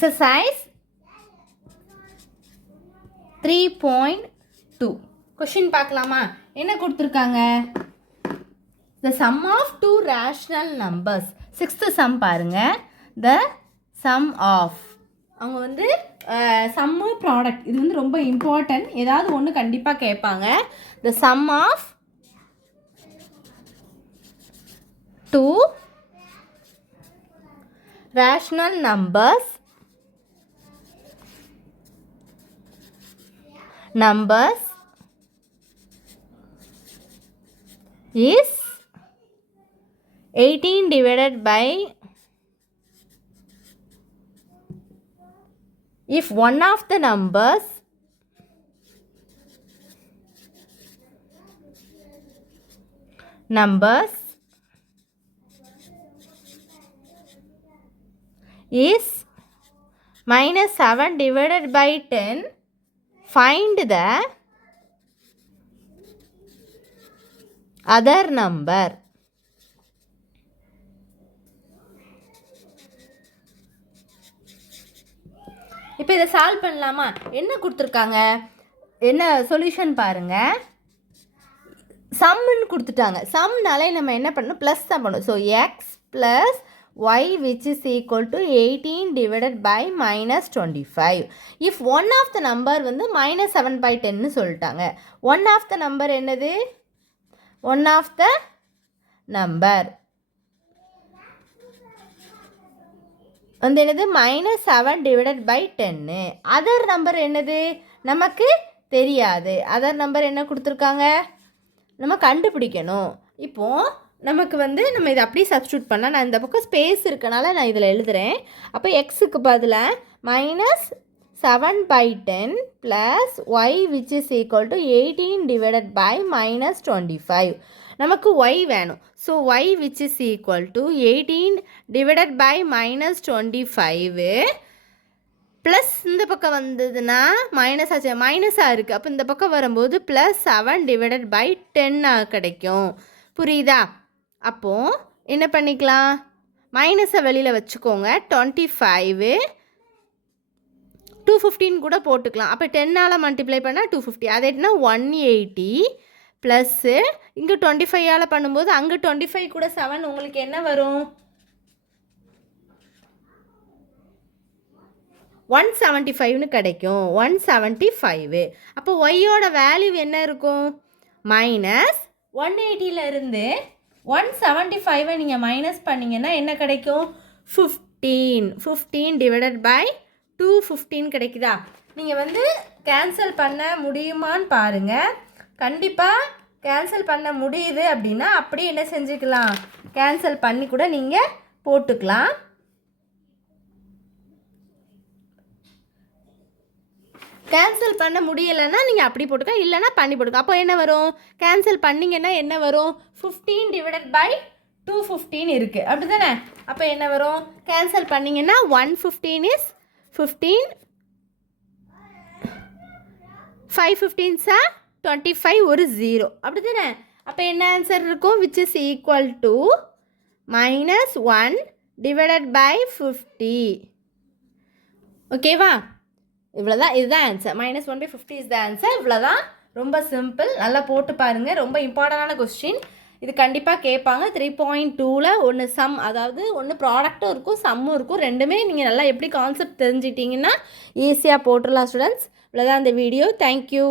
Exercise 3.2 question பார்க்கலாமா? என்ன கொடுத்துருக்காங்க? the sum of two rational numbers. 6th sum பாருங்க. the sum of அவங்க வந்து சம்மு ப்ராடக்ட் இது வந்து ரொம்ப இம்பார்ட்டன்ட். ஏதாவது ஒன்று கண்டிப்பாக கேட்பாங்க. the sum of two rational numbers is 18 divided by if one of the numbers is minus 7 divided by 10, find the other number. இப்போ இதை சால்வ் பண்ணலாமா? என்ன கொடுத்துருக்காங்க, என்ன சொல்யூஷன் பாருங்கள். சம்முன்னு கொடுத்துட்டாங்க. சம்னாலே நம்ம என்ன பண்ணணும், ப்ளஸ் தான் பண்ணணும். So X plus y which is equal to 18 divided by minus 25. if one of the number வந்து minus 7 by 10 சொல்லிட்டாங்க. one of the number என்னது? one of the number வந்து என்னது? minus 7 divided by 10. other number என்னது? நமக்கு தெரியாது. other number என்ன கொடுத்துருக்காங்க, நம்ம கண்டுபிடிக்கணும். இப்போது நமக்கு வந்து நம்ம இதை அப்படியே சப்ஸ்டியூட் பண்ணால், நான் இந்த பக்கம் ஸ்பேஸ் இருக்கனால நான் இதில் எழுதுகிறேன். அப்போ எக்ஸுக்கு பதிலாக minus 7 by 10 plus y which is equal to 18 divided by minus 25. நமக்கு y வேணும். So y which is equal to 18 divided by minus 25 plus இந்த பக்கம் வந்ததுன்னா மைனஸ் ஆச்சு, மைனஸாக இருக்குது. அப்போ இந்த பக்கம் வரும்போது ப்ளஸ் 7 divided by 10 கிடைக்கும். புரியுதா? அப்போது என்ன பண்ணிக்கலாம், மைனஸை வெளியில் வச்சுக்கோங்க. 25 215 கூட போட்டுக்கலாம். அப்போ 10ஆல் மல்டிப்ளை பண்ணால் 250, அது என்ன 180 ப்ளஸ்ஸு இங்கே 25ஆல் பண்ணும்போது அங்கே 25 கூட 7 உங்களுக்கு என்ன வரும்? 175ன்னு கிடைக்கும். 175. அப்போ ஒய்யோட வேல்யூ என்ன இருக்கும்? மைனஸ் 180லேருந்து 175 நீங்கள் மைனஸ் பண்ணிங்கன்னா என்ன கிடைக்கும்? 15 டிவைடட் பை 215 கிடைக்குதா? நீங்கள் வந்து கேன்சல் பண்ண முடியுமான்னு பாருங்கள். கண்டிப்பாக கேன்சல் பண்ண முடியுது அப்படின்னா அப்படியே என்ன செஞ்சுக்கலாம், கேன்சல் பண்ணி கூட நீங்கள் போட்டுக்கலாம். கேன்சல் பண்ண முடியலைன்னா நீங்கள் அப்படி போட்டுக்க, இல்லைனா பண்ணி போட்டுக்க. அப்போ என்ன வரும்? கேன்சல் பண்ணிங்கன்னா என்ன வரும்? 15 டிவைடட் பை 215 இருக்குது, அப்படி தானே? அப்போ என்ன வரும்? கேன்சல் பண்ணிங்கன்னா 115 இஸ் 15, 5 15s 25, ஒரு 0, அப்படி தானே? அப்போ என்ன ஆன்சர் இருக்கும்? Which is equal to minus 1 divided by 50. ஓகேவா? இவ்வளோதான், இதுதான் answer. -1 by 50 is the answer. இவ்வளோதான், ரொம்ப சிம்பிள். நல்லா போட்டு பாருங்கள். ரொம்ப இம்பார்ட்டண்டான கொஸ்டின் இது. கண்டிப்பாக கேட்பாங்க. 3.2ல் ஒன்று சம், அதாவது ஒன்று ப்ராடக்ட்டும் இருக்கும் சம்மும் இருக்கும். ரெண்டுமே நீங்கள் நல்லா எப்படி கான்செப்ட் தெரிஞ்சிட்டிங்கன்னா ஈஸியாக போட்டுடலாம் ஸ்டூடெண்ட்ஸ். இவ்வளோதான் இந்த வீடியோ. தேங்க்யூ.